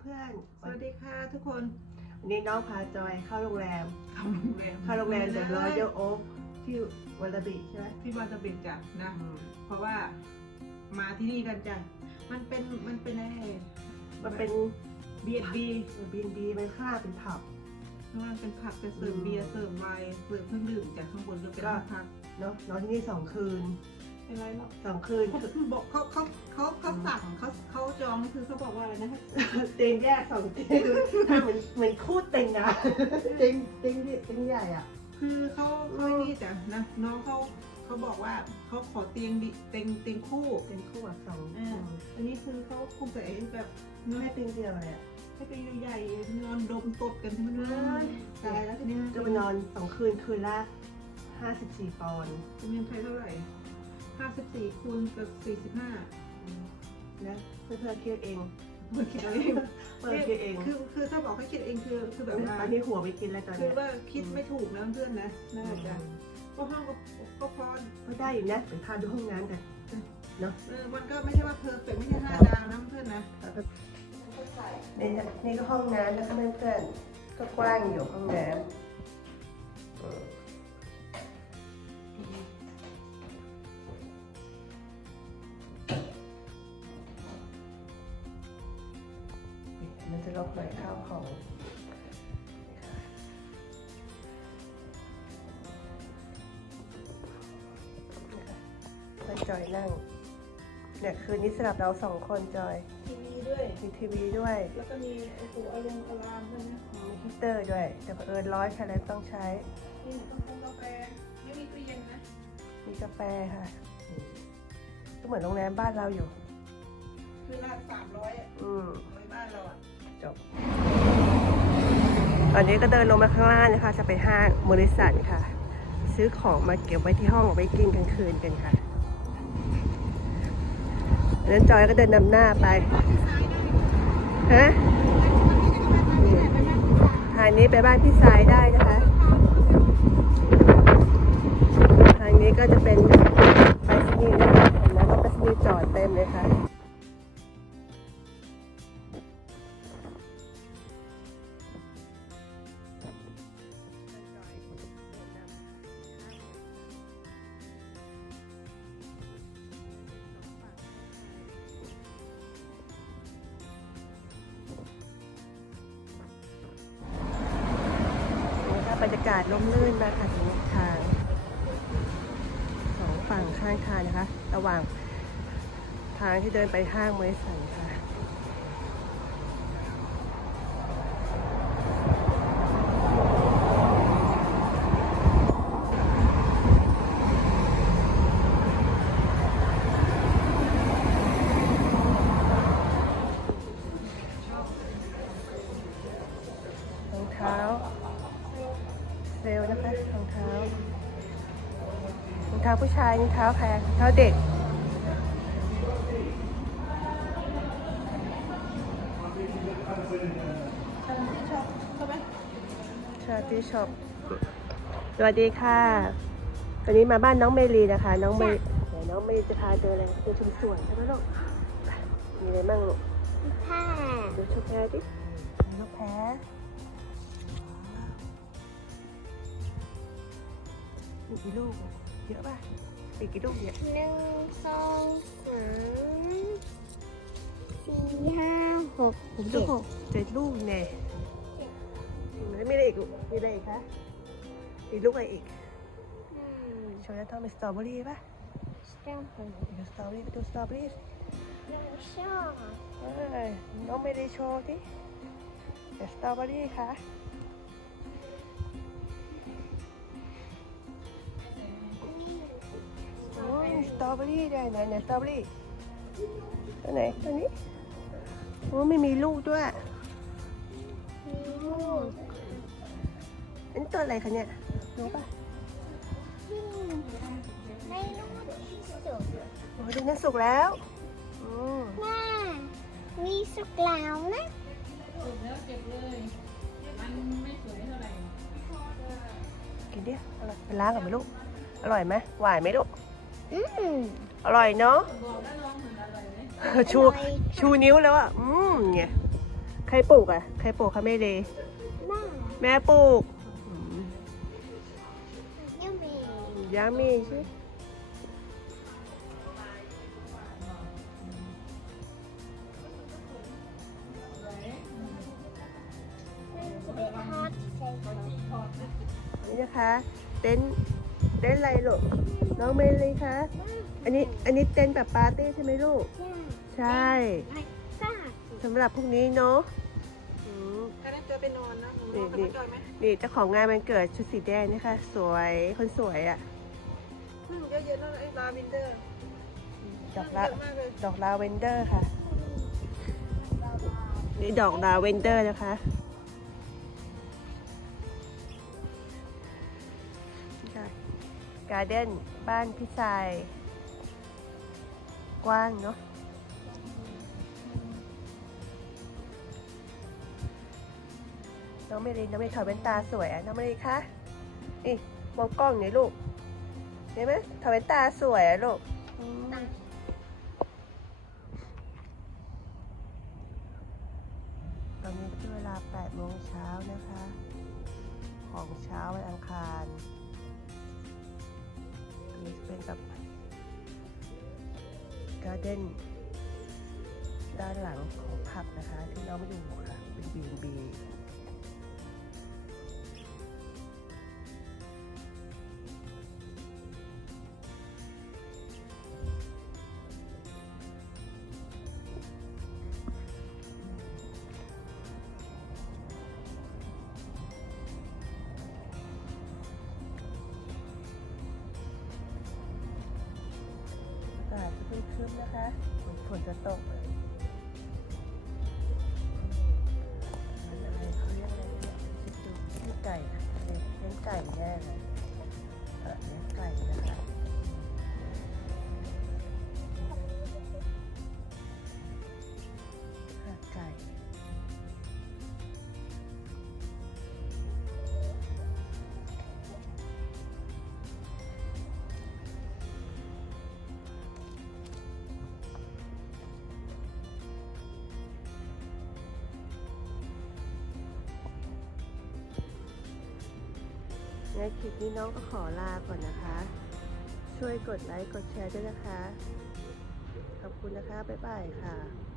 เพื่อนสวัสดีค่ะทุกคนๆวันนี้น้องพาจอยเข้าโรงแรม เข้าโรงแรมเข้าโรงแรมเดอะรอยัลโอ๊กที่วัลบิใช่ไหมที่วาตาเบ็ดจ้ะนะ เพราะว่ามาที่นี่กันจ้ะมันเป็นมันเป็นอะไรมันเป็นเบียดบีบีนบีมันข้างล่างเป็นผับข้างล่างเป็นผับจะเสิร์ฟเบียร์เสิร์ฟไวน์เสิร์ฟเครื่องดื่มจากข้างบนก็เป็นก็ห้องพักเนาะนอนที่นี่สองคืน เป็นไรหรอกสองคืนเขาบอกเขาเขาเขาเขาสั่งเขาเขาจองนี่คือเขาบอกว่าอะไรนะเตียงแยกสองเตียงเหมือนเหมือนคู่เตียงนะเตียงเตียงเตียงใหญ่อะ คือเขาเขานี่จ้ะนะน้องเขาเขาบอกว่าเขาขอเตียงดิเตียงเตียงคู่เตียงคู่แบบสองอ่าอันนี้คือเขาคงใส่แบบแม่เตียงเดียวเลยอะให้ไปใหญ่ๆนอนดมตดกันทั้งนั้นตายแล้วทีนี้ก็มานอนสองคืนคืนละห้าสิบสี่ปอนด์เป็นเงินไทยเท่าไหร่ ห้าสิบสี่คูณกับสี่สิบห้านะเพื่อนๆคิดเองเมื่อคิดเอาเองเพื่อนคิดเองคือคือถ้าบอกให้คิดเองคือคือแบบว่าตอนนี้หัวไปกินแล้วตอนคืเนี้อยว่าคิดไม่ถูกนะเพื่อนนะน่าจะก็ห้องก็ก็พอก็ได้อยู่นะเดี๋ยวพาดูห้องน้ำกันเนาะเออมันก็ไม่ใช่ว่าเพอร์เฟกไม่ใช่ห้าดาวนะเพื่อนนะนี่นี่ก็ห้องน้ำนะคะเพื่อนๆก็กว้างอยู่ห้องน้ำ จะลบหน่อยข้าวของเพื่อนจอยนั่ง เนี่ยคืนนี้สำหรับเราสองคนจอย ทีวีด้วย มีทีวีด้วย แล้วก็มีโอ้โหอารมณ์อารามด้วยนะมีฮีตเตอร์ด้วย แต่เผอิญร้อนค่ะเลยต้องใช้ นี่ต้องปรุงกาแฟไม่มีตู้เย็นนะ มีกาแฟค่ะ ก็เหมือนโรงแรมบ้านเราอยู่ คือละสามร้อยอืมร้อยบ้านเราอะ จบ ตอนนี้ก็เดินลงมาข้างล่างนะคะ จะไปห้างบริษัทค่ะ ซื้อของมาเก็บไว้ที่ห้องเอาไว้กินกลางคืนกันค่ะอันนั้นจอยก็เดินนำหน้าไป ฮะทางนี้ไปบ้านพี่สายได้นะคะ ทางนี้ก็จะเป็น รยากาศร่มรื่นมากค่ะที่ทางสองฝั่งข้างทางนะคะ ระหว่างทางที่เดินไปห้างเมยสันค่ะ เท้าผู้ชายรองเท้าใครรองเท้าเด็กฉันที่ชอบใช่ไหมชาติช็อปสวัสดีค่ะ ตอนนี้มาบ้านน้องเมลีนะคะ น้องเมลีเดี๋ยวน้องเมลีจะพาเดินอะไรเดินชมสวนใช่ไหมลูกไปมีอะไรบ้างลูกผ้าดูชมแพรดิลูกแพรมีกี่ลูก เยอะป่ะอีกกี่ลูกเนี่ยหนึ่งสองสามสี่ห้าหกผมเจ็จะดหกเจ็ดลูกเนี่ยแล้วมีอะไรอีกลูกมีอะไรอีกคะอีกลูกอะไรอีกอืมโชว์จะทำเป็นสตรอเบอรี่ป่ะสแตมป์ดูสตรอเบอรี่ไปดูสตรอเบอรี่สิหนูชอบเอ้ยน้องไม่ได้โชว์ที่แต่สตรอเบอรี่ค่ะ อเบอรี่ได้ไหนไหนสตรอเบอรี่ตัวไหนตัวนี้โอ้ไม่มีลูกด้วยอันนี้ตัวอะไรคะเนี่ยรู้ป่ะไม่รู้ที่สุดโอ้ยดูนั่นสุกแล้วอืมน่ามีสุกแล้วนะกินดิอร่อยไปล้างก่อนไหมลูกอร่อยไหมหวานไหมลูก อืมอร่อยเนาะชูอร่อยชูนิ้วแล้วอะ อืมไงใครปลูกอะ ใครปลูกคะแม่เลยแม่แม่ปลูกอืมยังมียามีใช่จะเป็นฮอตใส่ของนี่นะคะ เต็นท์เต็นท์อะไรลูก น้องเมลีคะ อันนี้อันนี้เต็นท์แบบปาร์ตี้ใช่ไหมลูก ใช่ไม่ทราบสำหรับพรุ่งนี้เนาะอืมถ้านั้นเจอไปนอนนะหนูนอนกับน้องจอยไหมนี่เจ้าของงานมันเกิดชุดสีแดงนี่ค่ะสวยคนสวยอะอืมเยอะๆนั่นไอ้ลาวินเดอร์ ดอกละเยอะมากเลยดอกลาเวนเดอร์ค่ะ นี่ดอกลาเวนเดอร์นะคะ การ์เด้นบ้านพี่ชาย กว้างเนาะน้องเมรินน้องเมรินถอดแว่นตาสวยอะน้องเมรินคะนี่มองกล้องหน่อยลูกเห็นไหมถอดแว่นตาสวยอะลูกตอนนี้เวลา8โมงเช้านะคะ ของเช้าวันอังคาร นี้จะเป็นแบบการ์เด้นด้านหลังของผับนะคะ ที่น้องไม่ดูค่ะ เป็น B&B อ ทึบนะคะฝนจะตก ในคลิปนี้น้องก็ขอลาก่อนนะคะ ช่วยกดไลค์กดแชร์ด้วยนะคะ ขอบคุณนะคะ บ๊ายบายค่ะ